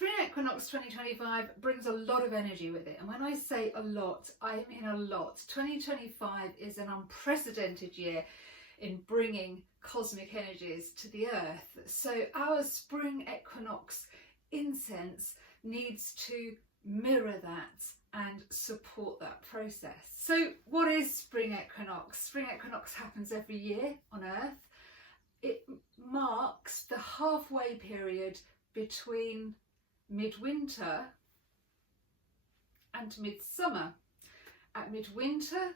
Spring Equinox 2025 brings a lot of energy with it, and when I say a lot, I mean a lot. 2025 is an unprecedented year in bringing cosmic energies to the earth. So our spring equinox incense needs to mirror that and support that process. So what is spring equinox? Spring equinox happens every year on earth. It marks the halfway period between midwinter and midsummer. At midwinter,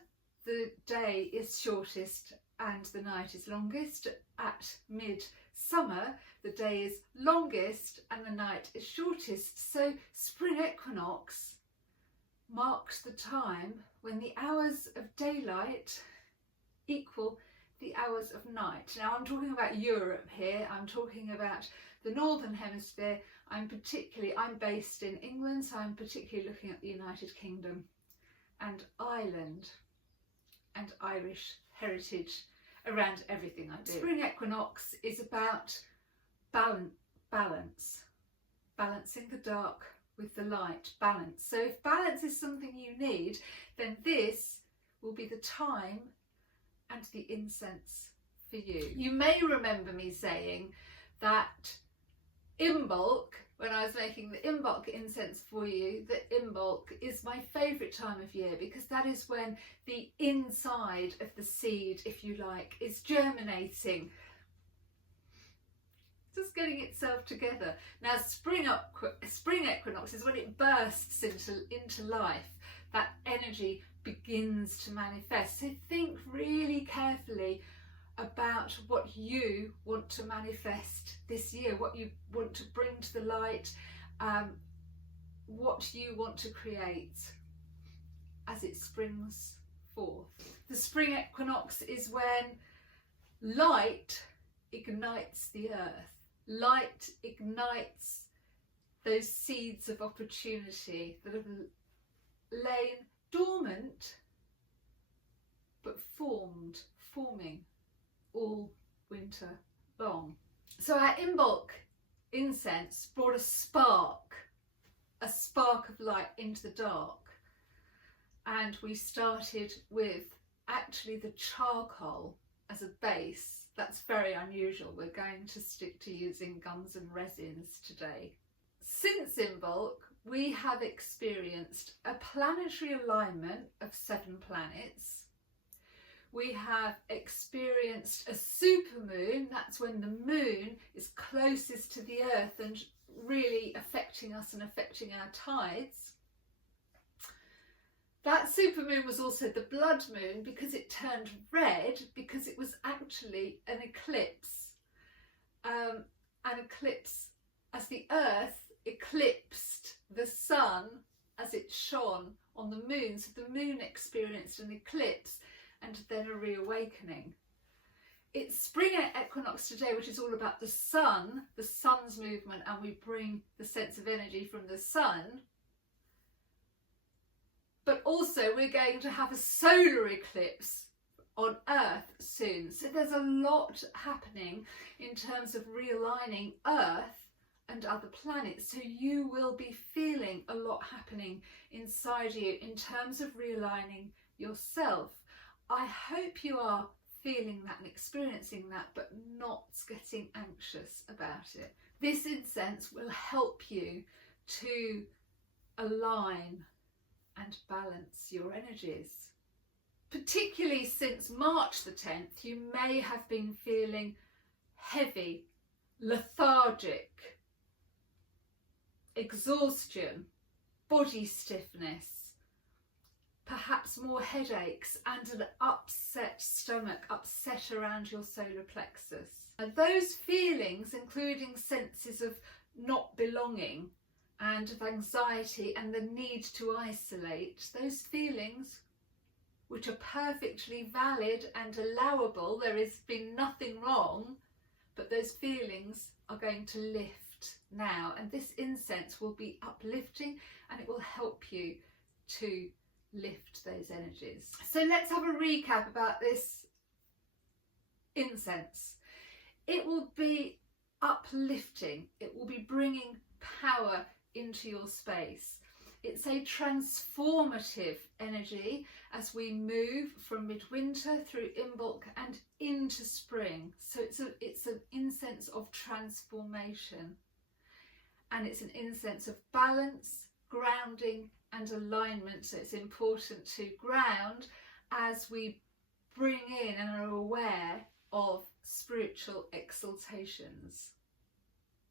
the day is shortest and the night is longest. At midsummer, the day is longest and the night is shortest. So spring equinox marks the time when the hours of daylight equal the hours of night. Now I'm talking about Europe here, I'm talking about the Northern Hemisphere. I'm based in England, so I'm particularly looking at the United Kingdom and Ireland and Irish heritage around everything I do. Spring equinox is about balance, balancing the dark with the light, balance. So if balance is something you need, then this will be the time and the incense for you. You may remember me saying that Imbolc, when I was making the Imbolc incense for you, that Imbolc is my favourite time of year because that is when the inside of the seed, if you like, is germinating, just getting itself together. Now spring equinox is when it bursts into life. That energy begins to manifest. So think really carefully about what you want to manifest this year, what you want to bring to the light, what you want to create as it springs forth. The spring equinox is when light ignites the earth. Light ignites those seeds of opportunity that have lain dormant but forming all winter long. So our Imbolc incense brought a spark of light into the dark, and we started with actually the charcoal as a base. That's very unusual. We're going to stick to using gums and resins today. Since Imbolc, we have experienced a planetary alignment of 7 planets. We have experienced a supermoon. That's when the moon is closest to the earth and really affecting us and affecting our tides. That supermoon was also the blood moon because it turned red, because it was actually an eclipse. An eclipse as the earth eclipsed the sun as it shone on the moon. So the moon experienced an eclipse and then a reawakening. It's spring equinox today, which is all about the sun's movement, and we bring the sense of energy from the sun. But also we're going to have a solar eclipse on Earth soon. So there's a lot happening in terms of realigning Earth and other planets. So you will be feeling a lot happening inside you in terms of realigning yourself. I hope you are feeling that and experiencing that, but not getting anxious about it. This incense will help you to align and balance your energies. Particularly since March the 10th, you may have been feeling heavy, lethargic, exhaustion, body stiffness, perhaps more headaches and an upset stomach, upset around your solar plexus. And those feelings, including senses of not belonging and of anxiety and the need to isolate, those feelings, which are perfectly valid and allowable, there has been nothing wrong, but those feelings are going to lift now, and this incense will be uplifting and it will help you to lift those energies. So let's have a recap about this incense. It will be uplifting, it will be bringing power into your space. It's a transformative energy as we move from midwinter through Imbolc and into spring. So it's an incense of transformation, and it's an incense of balance, grounding and alignment. So it's important to ground as we bring in and are aware of spiritual exaltations.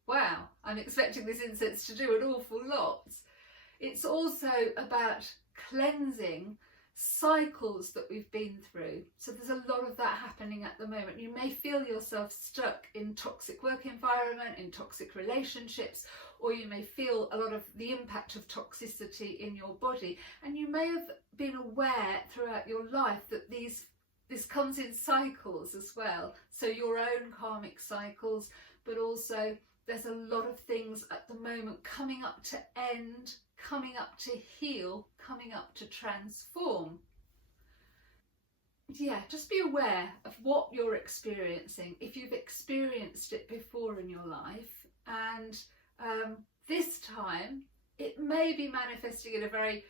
Wow, I'm expecting this incense to do an awful lot. It's also about cleansing cycles that we've been through. So there's a lot of that happening at the moment. You may feel yourself stuck in toxic work environment, in toxic relationships, or you may feel a lot of the impact of toxicity in your body. And you may have been aware throughout your life that this comes in cycles as well. So your own karmic cycles, but also there's a lot of things at the moment coming up to end, coming up to heal, coming up to transform. Yeah, just be aware of what you're experiencing, if you've experienced it before in your life. And this time, it may be manifesting in a very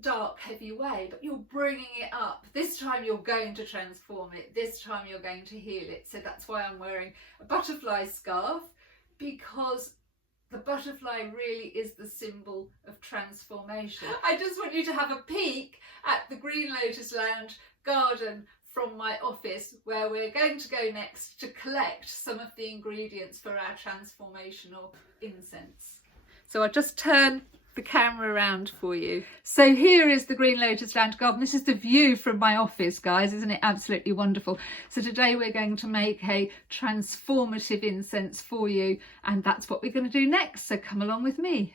dark, heavy way, but you're bringing it up. This time you're going to transform it. This time you're going to heal it. So that's why I'm wearing a butterfly scarf, because the butterfly really is the symbol of transformation. I just want you to have a peek at the Green Lotus Lounge garden from my office, where we're going to go next to collect some of the ingredients for our transformational incense. So I'll just turn the camera around for you. So here is the Green Lotus Lounge garden. This is the view from my office, guys. Isn't it absolutely wonderful? So today we're going to make a transformative incense for you, and that's what we're going to do next. So come along with me.